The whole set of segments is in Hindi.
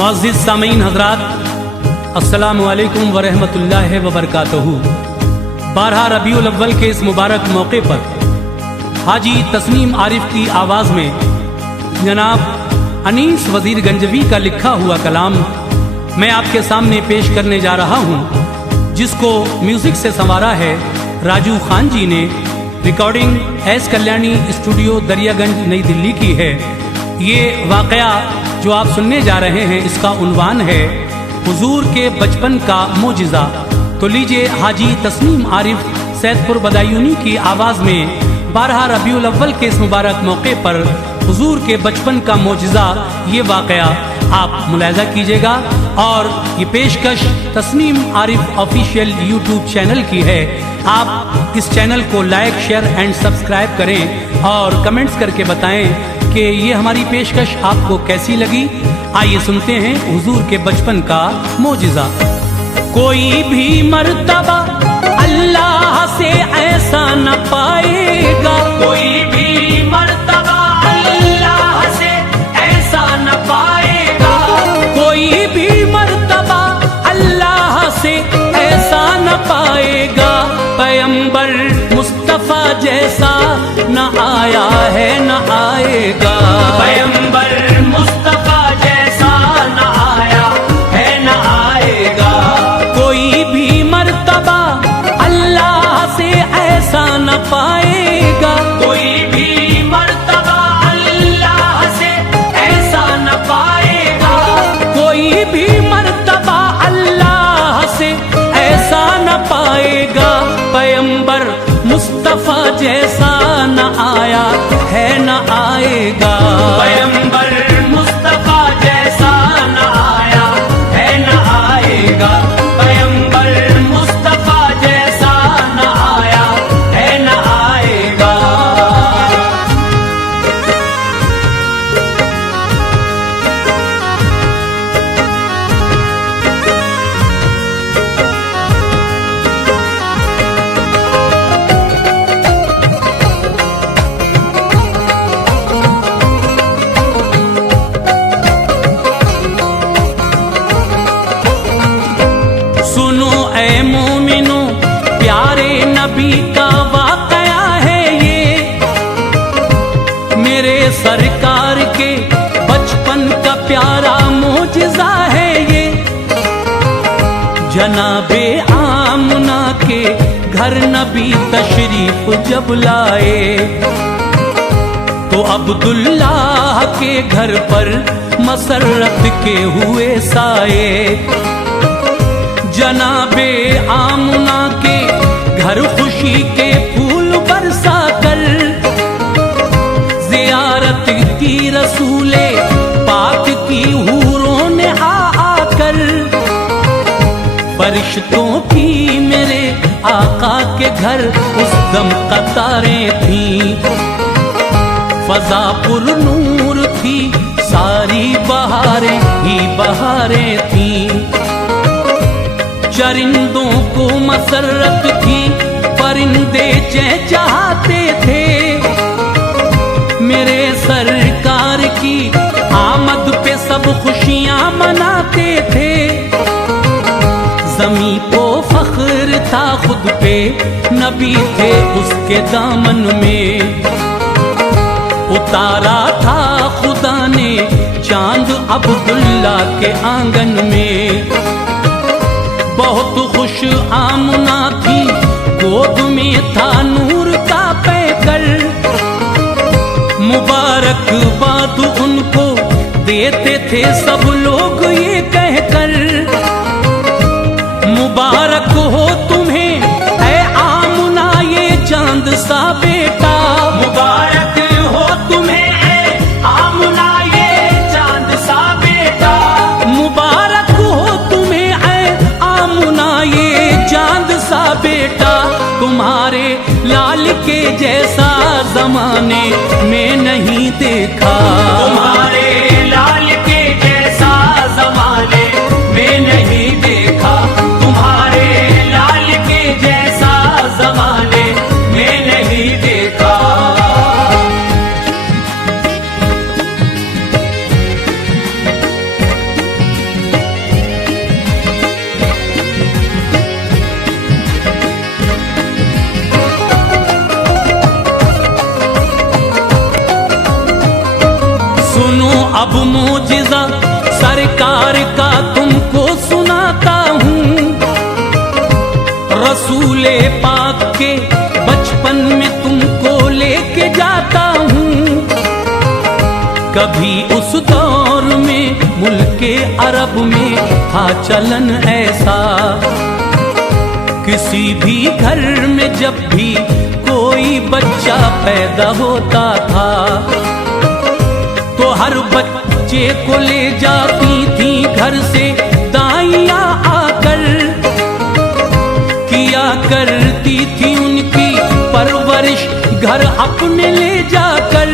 मुअज़्ज़िज़ सामीन हज़रात, अस्सलामु अलैकुम व रहमतुल्लाहि व बरकातहू। 12 रबीउल अव्वल के इस मुबारक मौके पर हाजी तस्नीम आरिफ की आवाज़ में जनाब अनीस वज़ीर गंजवी का लिखा हुआ कलाम मैं आपके सामने पेश करने जा रहा हूँ, जिसको म्यूज़िक से संवारा है राजू खान जी ने। Recording S Kalyani studio Daryaganj नई दिल्ली की है। ये वाक़या जो आप सुनने जा रहे हैं इसका उन्वान है हुजूर के बचपन का मोजिज़ा। तो लीजिए हाजी तस्नीम आरिफ सैदपुर बदायूनी की आवाज़ में 12 रबीउल अव्वल के इस मुबारक मौके पर हुजूर के बचपन का मोजिज़ा ये वाक़या आप मुलाहिज़ा कीजिएगा। और ये पेशकश Tasneem Arif official YouTube channel की है। आप इस चैनल को लाइक, शेयर एंड सब्सक्राइब करें और कमेंट्स करके बताएं कि ये हमारी पेशकश आपको कैसी लगी। आइए सुनते हैं हुजूर के बचपन का मोजिज़ा। कोई भी मर्तबा अल्लाह से ऐसा न पाएगा, कोई भी मर्तबा अल्लाह से ऐसा न पाएगा, कोई भी मर्तबा अल्लाह से ऐसा न पाएगा। पैगंबर मुस्तफा जैसा न आया है न आएगा, पैगंबर मुस्तफा जैसा न आया है न आएगा। कोई भी मर्तबा अल्लाह से ऐसा न पाएगा, कोई भी मर्तबा अल्लाह से ऐसा न पाएगा, कोई भी मर्तबा अल्लाह से ऐसा न पाएगा। पैगंबर मुस्तफा जैसा न आया है न आएगा, पैगंबर मुस्तफा जैसा न आया है न आएगा, पैगंबर मुस्तफा जैसा न आया है न आएगा। सुनो ऐ मोमिनो, प्यारे नबी का वाक़या है ये, मेरे सरकार के बचपन का प्यारा मोजिज़ा है ये। जनाबे आमना के घर नबी तशरीफ जब लाए, तो अब्दुल्लाह के घर पर मसरत के हुए साए। जनाबे आमना के घर खुशी के फूल बरसा कर, जियारत की रसूले पाक की हूरों ने आकर, फरिश्तों की मेरे आका के घर उस दम कतारें थीं। फजा पुर नूर थी, सारी बहारें ही बहारें थीं। चरिंदों को मसरत थी, परिंदे चहचहाते थे। मेरे सरकार की आमद पे सब खुशियां मनाते थे। ज़मीं को फख्र था खुद पे, नबी थे उसके दामन में। उतारा था खुदा ने चांद अब्दुल्ला के आंगन में। बहुत खुश आमना थी, गोद में था नूर का पैकर। मुबारकबाद उनको देते थे सब लोग ये कहकर, मुबारक हो तुम्हें ऐ आमना ये चांद सा बेटा, मुबारक हो तुम्हें ऐ आमना ये चांद सा बेटा, मुबारक हो तुम्हें ऐ आमना ये चांद सा बेटा। तुम्हारे लाल के जैसा जमाने में नहीं देखा, तुम्हारे लाल के जैसा जमाने में नहीं देखा, तुम्हारे लाल के जैसा जमाने में नहीं देखा। अब मोजिज़ा सरकार का तुमको सुनाता हूँ। रसूले पाक के बचपन में तुमको लेके जाता हूँ। कभी उस दौर में मुल्के अरब में था चलन ऐसा, किसी भी घर में जब भी कोई बच्चा पैदा होता था तो हर बच्चे को ले जाती थी घर से दाइयाँ आकर, किया करती थी उनकी परवरिश घर अपने ले जाकर।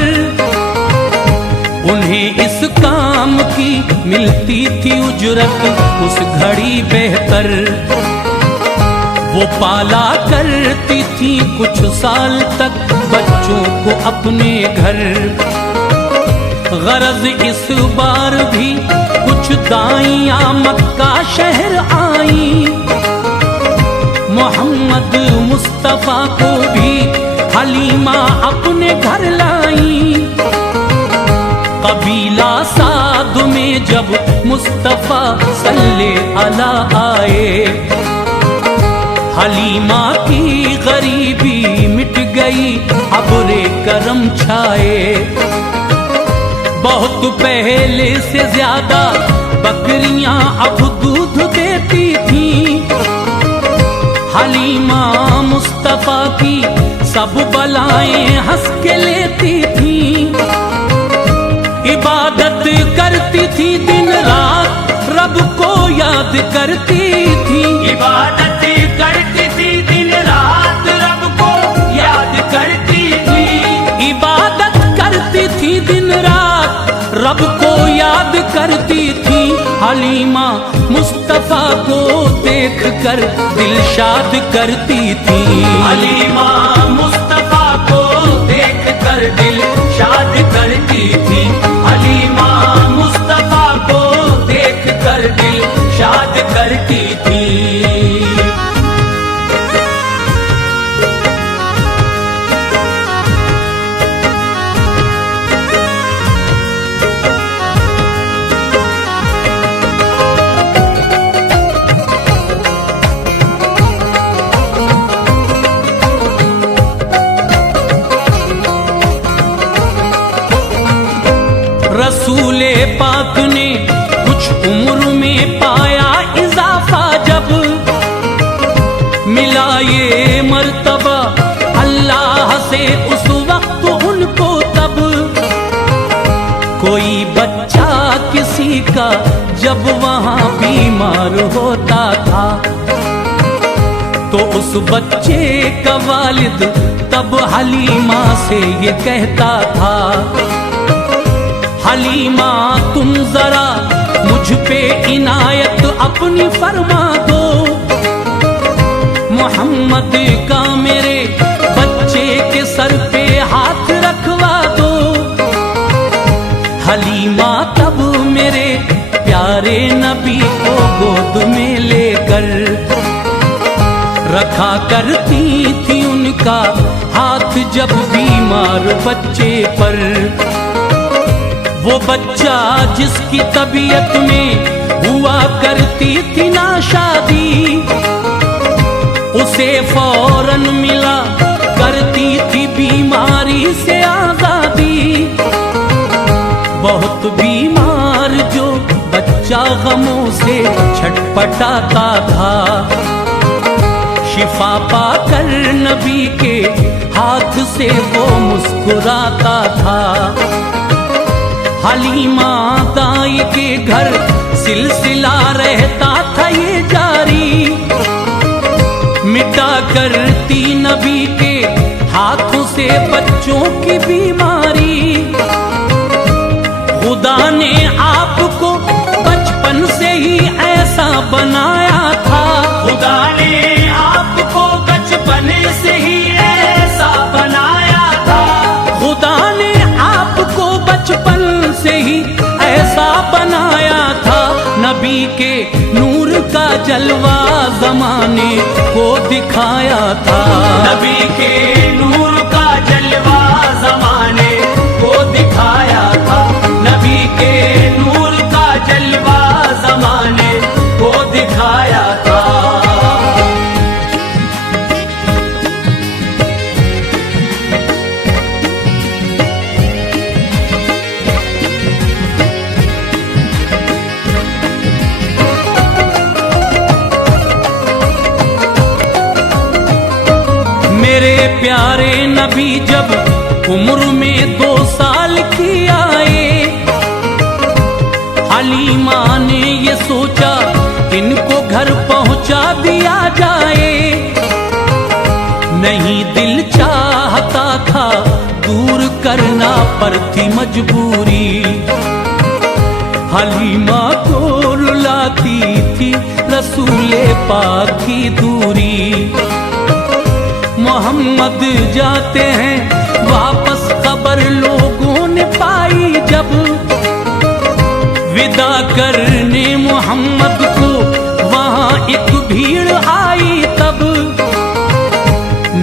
उन्हें इस काम की मिलती थी उजरत उस घड़ी बेहतर। वो पाला करती थी कुछ साल तक बच्चों को अपने घर। गरज इस बार भी कुछ दाइयाँ मक्का शहर आई, मोहम्मद मुस्तफा को भी हलीमा अपने घर लाई। कबीला साद में जब मुस्तफा सल्ले अला आए, हलीमा की गरीबी मिट गई अब्रे करम छाए। बहुत पहले से ज्यादा बकरियां अब दूध देती थीं। हलीमा मुस्तफा की सब बलाएं हंस के लेती थीं। इबादत करती थी दिन रात रब को याद करती थी। इबादत करती थी दिन रात रब को याद करती थी। इबादत करती थी दिन रात रब को याद करती थी। हलीमा मुस्तफा को देख कर दिल शाद करती थी। हलीमा मुस्तफा को देख कर दिल शाद करती थी। हलीमा मुस्तफा को देख कर दिल शाद करती थी। रसूले पाक ने कुछ उम्र में पाया इजाफा, जब मिला ये मर्तबा अल्लाह से उस वक्त उनको। तब कोई बच्चा किसी का जब वहाँ बीमार होता था तो उस बच्चे का वालिद तब हलीमा से ये कहता था, हलीमा तुम जरा मुझ पे इनायत अपनी फरमा दो। मोहम्मद का मेरे बच्चे के सर पे हाथ रखवा दो। हलीमा तब मेरे प्यारे नबी को गोद में लेकर रखा करती थी उनका हाथ जब बीमार बच्चे पर। वो बच्चा जिसकी तबीयत में हुआ करती थी नाशादी, उसे फौरन मिला करती थी बीमारी से आजादी। बहुत बीमार जो बच्चा गमों से छटपटाता था, शिफा पाकर नबी के हाथ से वो मुस्कुराता था। हलीमा दाई के घर सिलसिला रहता था ये जारी, मिटा करती नबी के हाथों से बच्चों की बीमारी। खुदा ने आपको बचपन से ही ऐसा बनाया था। खुदा ने आपको बचपन से ही ऐसा बनाया था। खुदा ने आपको बचपन से ही ऐसा बनाया था। नबी के नूर का जलवा जमाने को दिखाया था। नबी के नूर का जलवा जमाने को दिखाया था। नबी के मेरे प्यारे नबी जब उम्र में 2 साल की आए, हलीमा ने ये सोचा इनको घर पहुंचा दिया जाए। नहीं दिल चाहता था, दूर करना पर थी मजबूरी। हलीमा को रुलाती थी रसूले पाक की दूरी। मोहम्मद जाते हैं वापस, खबर लोगों ने पाई जब। विदा करने मोहम्मद को वहां एक भीड़ आई तब।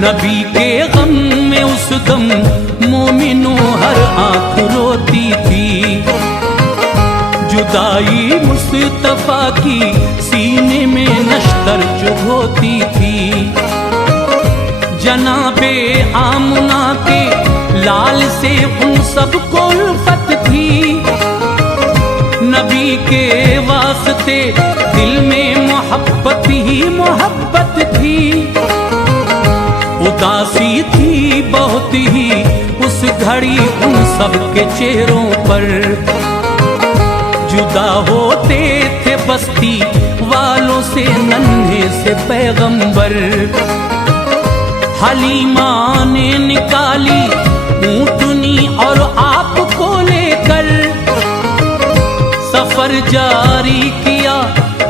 नबी के गम में उस दम मोमिनों हर आंख रोती थी। जुदाई मुस्तफा की सीने में नश्तर चुभोती थी। जनाबे आमना के लाल से उन सबको उल्फत थी। नबी के वास्ते दिल में मोहब्बत ही मोहब्बत थी। उदासी थी बहुत ही उस घड़ी उन सब के चेहरों पर। जुदा होते थे बस्ती वालों से नन्हे से पैगंबर। हलीमा ने निकाली ऊँटनी और आपको लेकर सफर जारी किया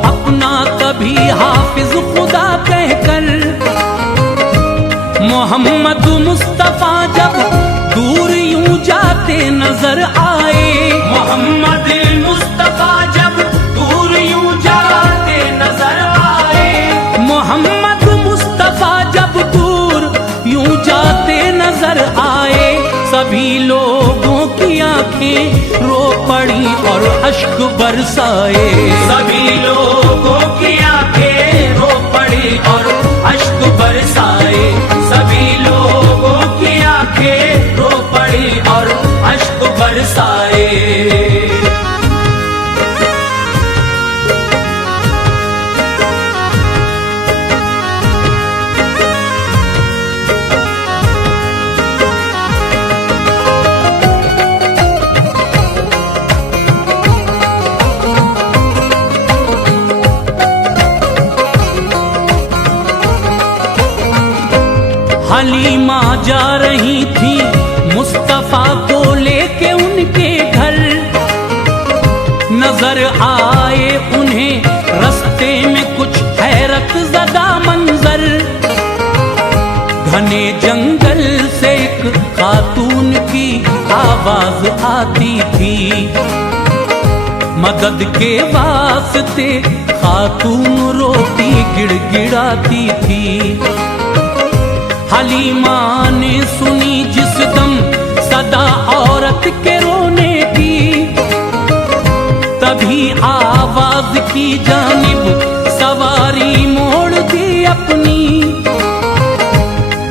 अपना, कभी हाफिज खुदा कहकर। मोहम्मद मुस्तफा जब दूर यूं जाते नजर आए, मोहम्मद मुस्तफा जब दूर यूं जाते नजर आए। मोहम्मद मुस्तफा जब दूर यूं जाते नजर आए। सभी लोगों की आंखें रो पड़ी और अश्क बरसाए। सभी लोगों की आंखें रो पड़ी और अश्क बरसाए। सभी लोगों की आंखें रो पड़ी और अश्क बरसाए। हलीमा जा रही थी मुस्तफा को लेके उनके घर। नजर आए उन्हें रास्ते में कुछ हैरत ज़दा मंजर। घने जंगल से एक खातून की आवाज आती थी। मदद के वास्ते खातून रोती गिड़गिड़ाती थी। हलीमा ने सुनी जिस दम सदा औरत के रोने की, तभी आवाज की जानिब सवारी मोड़ दी अपनी।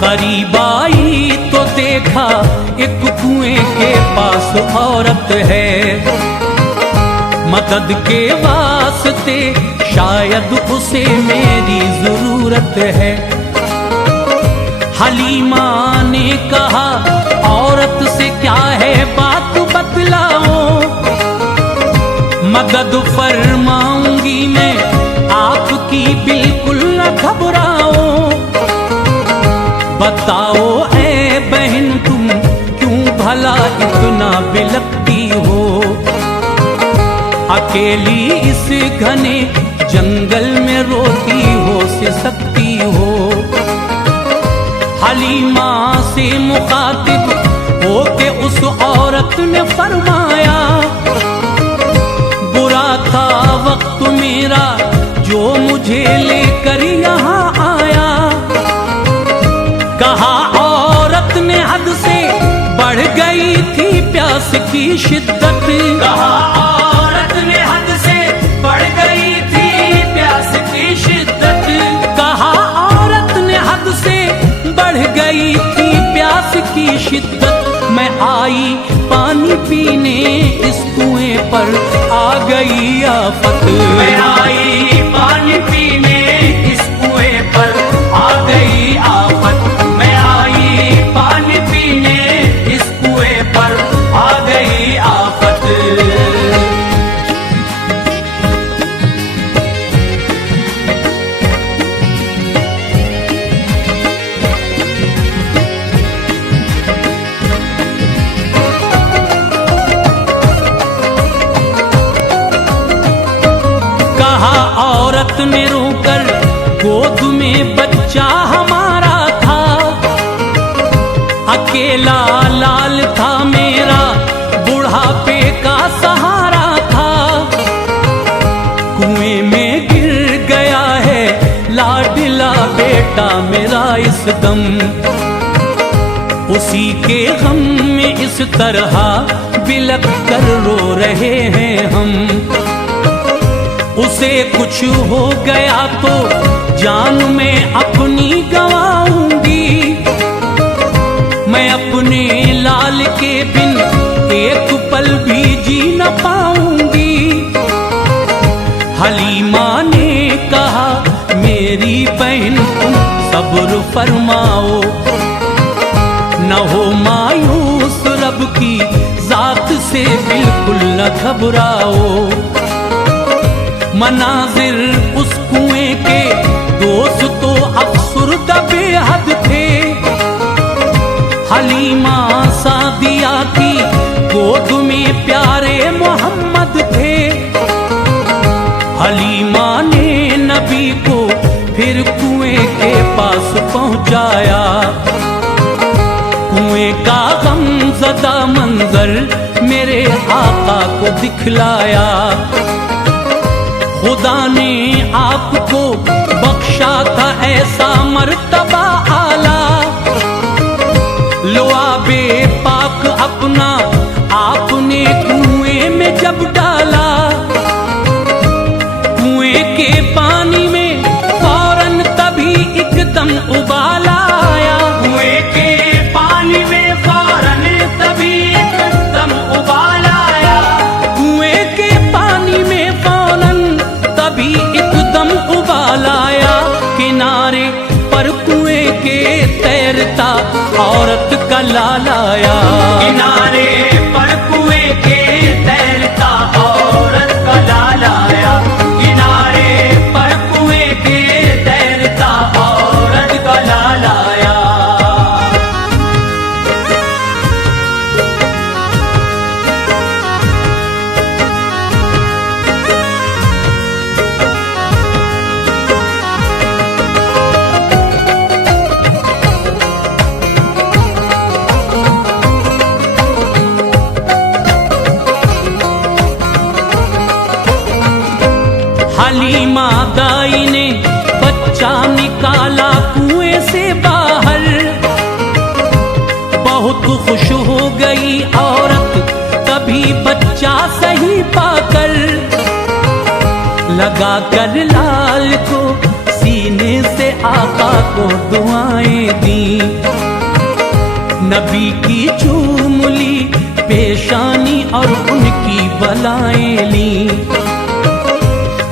करीब आई तो देखा एक कुएं के पास औरत है। मदद के वास्ते शायद उसे मेरी जरूरत है। हलीमा ने कहा औरत से क्या है बात बतलाओ। मदद फरमाऊंगी मैं आपकी बिल्कुल न घबराओ। बताओ ऐ बहन तुम क्यों भला इतना बिलखती हो। अकेली इस घने जंगल में रोती हो सिसकती हो। हलीमा से मुखातिब होके उस औरत ने फरमाया, बुरा था वक्त मेरा जो मुझे लेकर यहाँ आया। कहा औरत ने हद से बढ़ गई थी प्यास की शिद्दत। कहा औरत ने हद से बढ़ गई थी प्यास की शिद्दत। कहा औरत ने हद से बढ़ गई थी प्यास की शिद्दत। मैं आई पानी पीने इस कुएं पर आ गई आफत। मैं आई पानी पीने इस कुएं पर आ गई आफत। मैं ने रोकर गोद में बच्चा हमारा था। अकेला लाल था मेरा, बुढ़ापे का सहारा था। कुएं में गिर गया है लाडला बेटा मेरा इस दम। उसी के गम में इस तरह बिलख कर रो रहे हैं हम। उसे कुछ हो गया तो जान मैं अपनी गवाऊंगी। मैं अपने लाल के बिन एक पल भी जी न पाऊंगी। हलीमा ने कहा मेरी बहन तुम सब्र फरमाओ, न हो मायूस रब की जात से बिल्कुल न घबराओ। मनाजिर उस कुएं के दोस्त तो अफसुर्दा बेहद थे। हलीमा सादिया की गोद में प्यारे मोहम्मद थे। हलीमा ने नबी को फिर कुएं के पास पहुंचाया। कुएं का गमज़दा मंजर मेरे आका को दिखलाया। खुदा ने आपको बख्शा था ऐसा मर्तबा आला। लुआबे पाक अपना आपने कुएं में जब डाला। कुएं के पानी में फौरन तभी एकदम उबाल आया। कुएं के पानी में फौरन तभी एकदम उबाल आया। कुएं के पानी में फौरन तभी एकदम उबाल आया। किनारे पर कुएं के तैरता औरत का लाल आया। किनारे पर कुएं के तैरता औरत का लाल आया। किनारे पर कुएं के तैरता औरत का लाल आया। हलीमा दाई ने बच्चा निकाला कुएं से बाहर। बहुत खुश हो गई औरत तभी बच्चा सही पाकर। लगा कर लाल को सीने से आका को दुआएं दी। नबी की चूम ली पेशानी और उनकी बलाएं ली।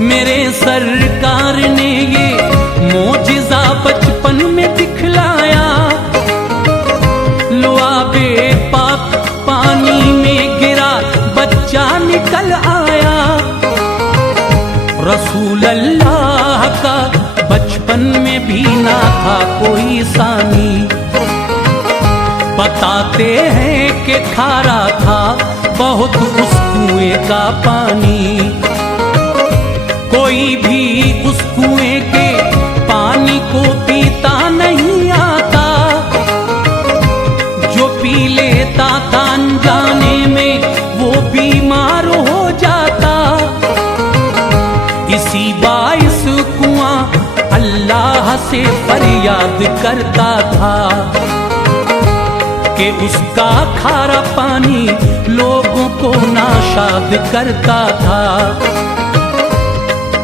मेरे सरकार ने ये मोजिज़ा बचपन में दिखलाया। लुआबे पाक पानी में गिरा बच्चा निकल आया। रसूल अल्लाह का बचपन में भी ना था कोई सानी। बताते हैं कि खारा था बहुत उस कुएं का पानी। कोई भी उस कुएं के पानी को पीता नहीं आता। जो पी लेता था अनजाने में वो बीमार हो जाता। इसी बाइस कुआं अल्लाह से फरियाद करता था कि उसका खारा पानी लोगों को नाशाद करता था।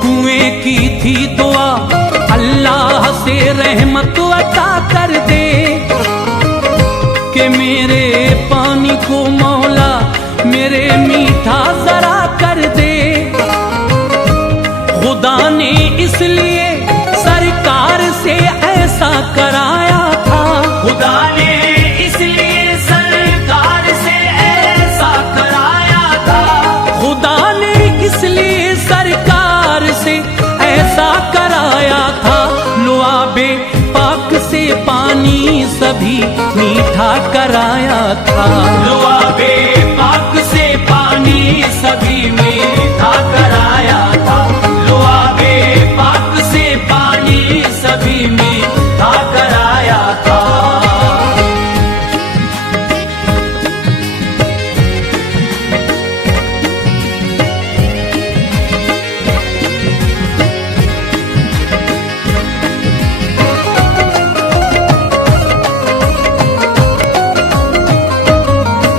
कुएं की थी दुआ अल्लाह से रहमत अता कर दे कि मेरे पानी को मौला मेरे मीठा जरा कर दे। खुदा ने इसलिए सरकार से ऐसा कराया था। खुदा ने इसलिए सरकार से ऐसा कराया था। खुदा ने इसलिए सरकार से ऐसा कराया था। लुआबे पाक से पानी सभी मीठा कराया था। लुआबे पाक से पानी सभी मीठा कराया था। लुआबे पाक सभी मीठा कराया था।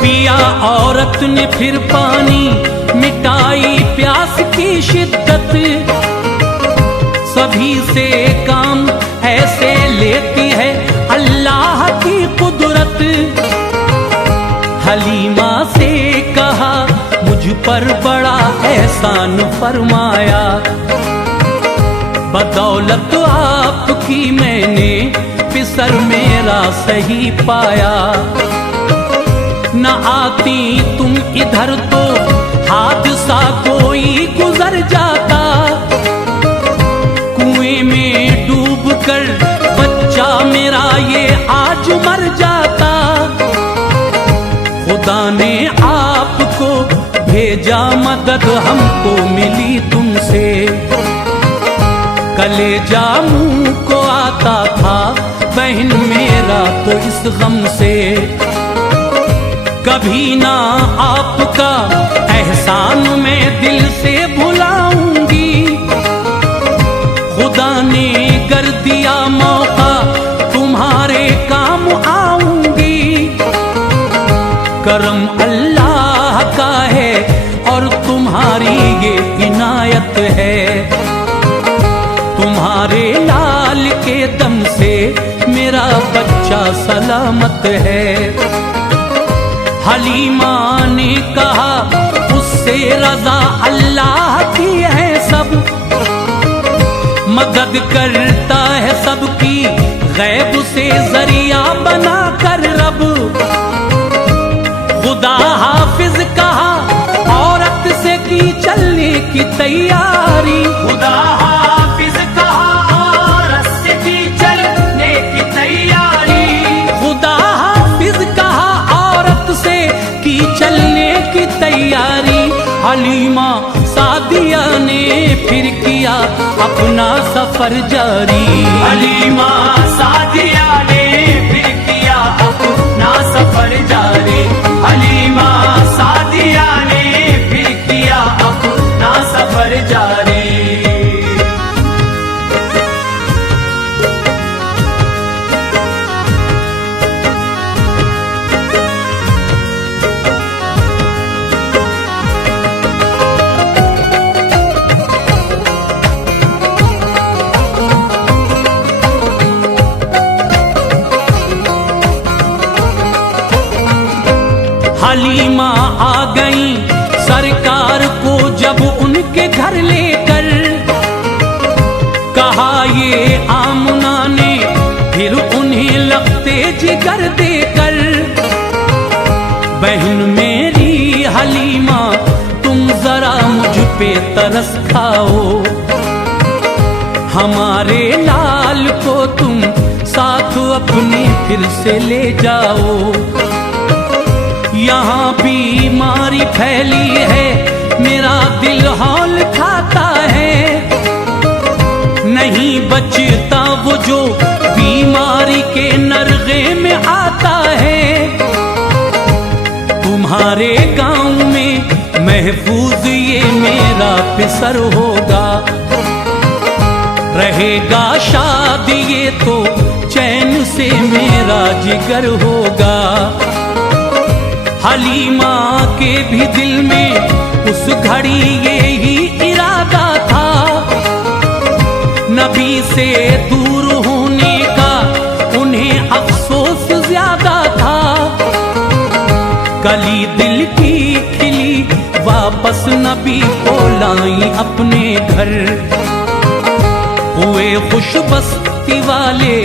पिया औरत ने फिर पानी, मिटाई प्यास की शिद्दत, सभी से काम ऐसे लेती है अल्लाह की कुदरत। हलीमा से कहा मुझ पर बड़ा एहसान फरमाया, बदौलत आपकी मैंने पिसर मेरा सही पाया। न आती तुम इधर तो हादसा कोई गुजर जाता, कुएं में डूब कर बच्चा मेरा ये आज मर जाता। खुदा ने आपको भेजा मदद हमको मिली तुमसे, कलेजा मुंह को आता था बहन मेरा तो इस गम से। कभी ना आपका एहसान मैं दिल से भुलाऊंगी, खुदा ने कर दिया मौका तुम्हारे काम आऊंगी। करम अल्लाह का है और तुम्हारी ये इनायत है, तुम्हारे लाल के दम से मेरा बच्चा सलामत है। हलीमा ने कहा उससे रजा अल्लाह की है सब, मदद करता है सबकी गैब से जरिया बना कर रब। खुदा हाफिज कहा औरत से की चलने की तैयारी, खुदा हाफिज कहा औरत से की चलने की तैयारी। खुदा हाफिज कहा औरत से की चलने की तैयारी। हलीमा सादिया ने फिर किया अपना सफर जारी, हलीमा सादिया ने फिर किया अपना सफर जारी। हलीमा सादिया ने फिर किया अपना सफर जारी। हलीमा आ गई सरकार को जब उनके घर लेकर, कहा ये आमना ने फिर उन्हें लगते जिगर देकर। बहन मेरी हलीमा तुम जरा मुझ पे तरस खाओ, हमारे लाल को तुम साथ अपने फिर से ले जाओ। यहाँ बीमारी फैली है मेरा दिल हौल खाता है, नहीं बचता वो जो बीमारी के नरगे में आता है। तुम्हारे गांव में महफूज ये मेरा पिसर होगा, रहेगा शाद ये तो चैन से मेरा जिगर होगा। हलीमा के भी दिल में उस घड़ी ये ही इरादा था, नबी से दूर होने का उन्हें अफसोस ज्यादा था। कली दिल की खिली वापस नबी को लाई अपने घर, हुए खुशबस्ती वाले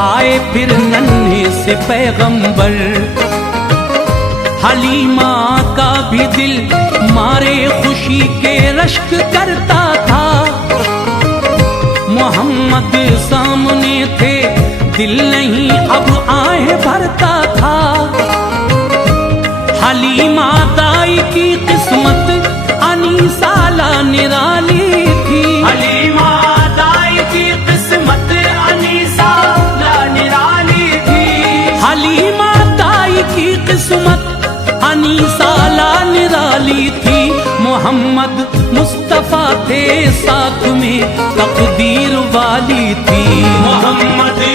आए फिर नन्हे से पैगंबर। हलीमा का भी दिल मारे खुशी के रश्क करता था, मोहम्मद सामने थे दिल नहीं अब आए भरता था। हलीमा दाई की किस्मत अनीसाला निराली थी, हलीमा दाई की किस्मत वाली थी, मोहम्मद मुस्तफा थे साथ में तकदीर वाली थी। मोहम्मद